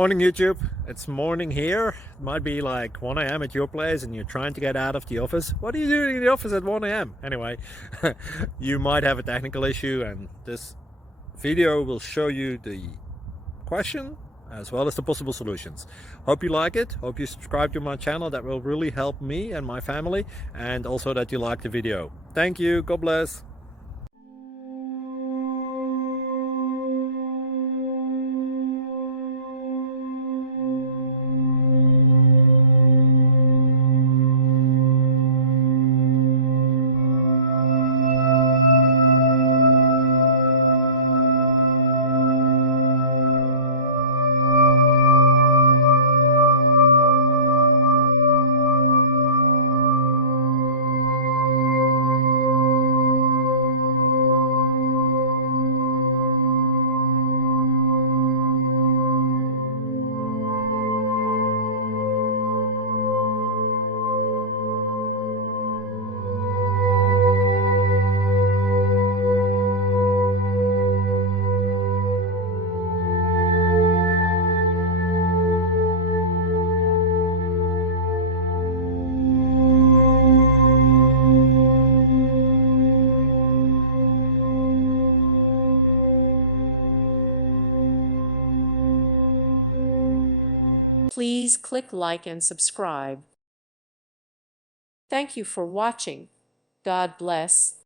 Morning YouTube, it's morning here. It might be like 1 a.m. at your place and you're trying to get out of the office. What are you doing in the office at 1 a.m.? Anyway, you might have a technical issue and this video will show you the question as well as the possible solutions. Hope you like it, hope you subscribe to my channel. That will really help me and my family, and also that you like the video. Thank you, God bless. Please click like and subscribe. Thank you for watching. God bless.